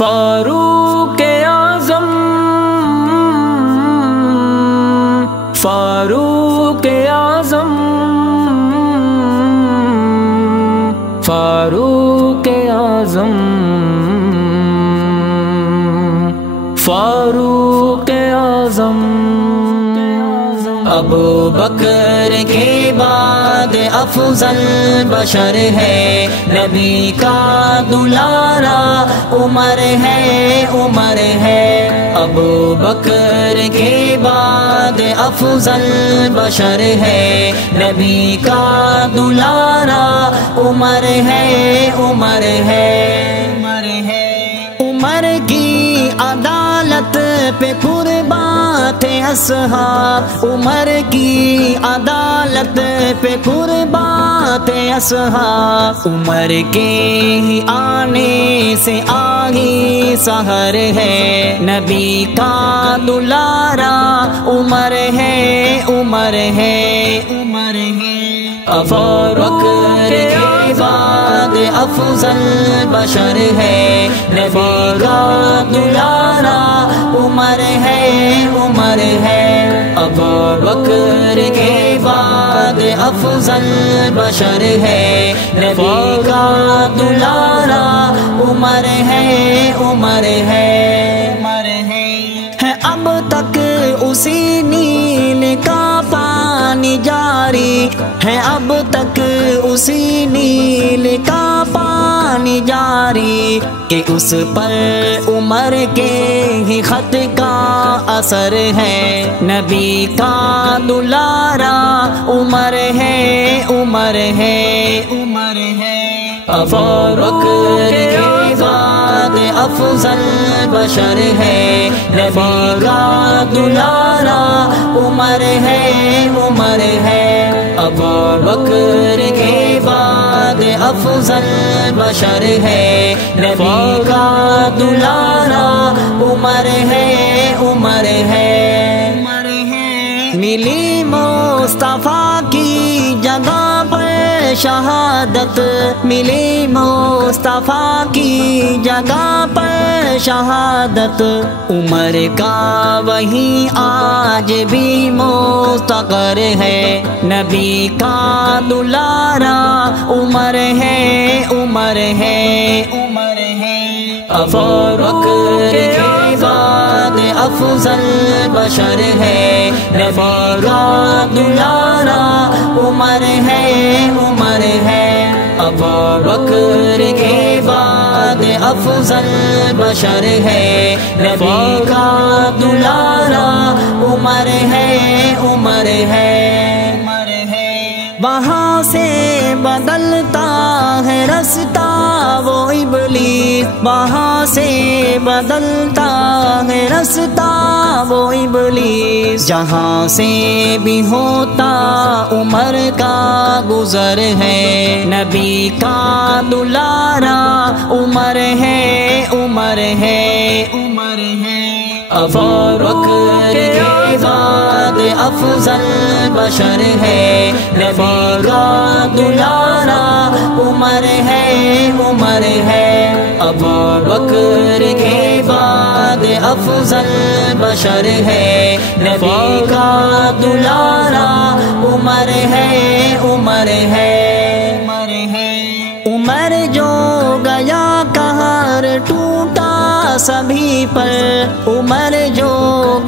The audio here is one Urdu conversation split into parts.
فاروق اعظم فاروق اعظم فاروق اعظم فاروق اعظم ابو بکر کے بعد افضل بشر ہے، نبی کا دلارا عمر ہے عمر ہے۔ ابو بکر کے بعد افضل بشر ہے، نبی کا دلارا عمر ہے عمر ہے عمر ہے۔ عمر کی عدالت پہ قربان تھے اصحاب، عمر کی عدالت پہ قربان تھے اصحاب۔ عمر کے ہی آنے سے آگی سحر ہے، نبی کا دلارا عمر ہے عمر ہے عمر ہے۔ فاروق کے بعد افضل بشر ہے، نبی کا دلارا عمر ہے عمر ہے۔ ابو بکر کے بعد افضل بشر ہے، نبی کا دلارا عمر ہے عمر ہے عمر ہے۔ اب تک اسی نیل کا پانی جاری ہے، اب تک اسی نیل کا پانی جاری، کہ اس پر عمر کے ہی خط کا اثر ہے، نبی کا دلارا عمر ہے عمر ہے عمر ہے۔ فاروق کے بعد افضل بشر ہے، نبی کا دلارا عمر ہے عمر ہے۔ ابو بکر کے بعد افضل بشر ہے، نبی کا دلارا عمر ہے عمر ہے۔ ملی مصطفیٰ کی جگہ پر شہادت، ملی مصطفیٰ کی جگہ پر شہادت، عمر کا وہی آج بھی مستقر ہے، نبی کا دلارا عمر ہے عمر ہے عمر ہے۔ فاروق کے بعد افضل بشر ہے، نبی کا دلارا عمر ہے عمر ہے۔ ابو بکر کے بعد افضل بشر ہے، نبی کا دلارا عمر ہے عمر ہے۔ وہاں سے بدلتا ہے رستہ وہ ابلیس، وہاں سے بدلتا ہے رستہ وہ ابلیس، جہاں سے بھی ہوتا عمر کا گزر ہے، نبی کا دلارا عمر ہے عمر ہے عمر ہے۔ فاروق کے بعد افضل بشر ہے، نبی کا دلارا عمر ہے عمر ہے۔ ابو بکر کے بعد افضل بشر ہے، نبی کا دلارا عمر ہے عمر ہے عمر جو گیا قہر ٹوٹا سبھی پر، عمر جو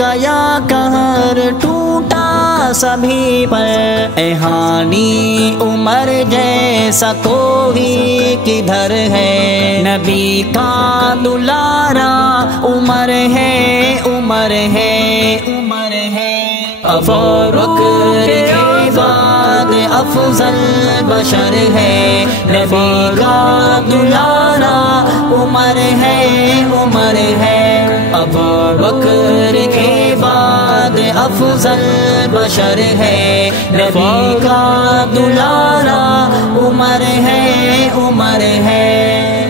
گیا قہر ٹوٹا سبھی پر، احانی عمر جیسا کوئی کدھر ہے، نبی کا دلارا عمر ہے عمر ہے عمر ہے۔ فاروق کے بعد افضل بشر ہے، نبی کا دلارا عمر ہے عمر ہے۔ ابو بکر کے بعد افضل بشر ہے، نبی کا دلارا عمر ہے عمر ہے۔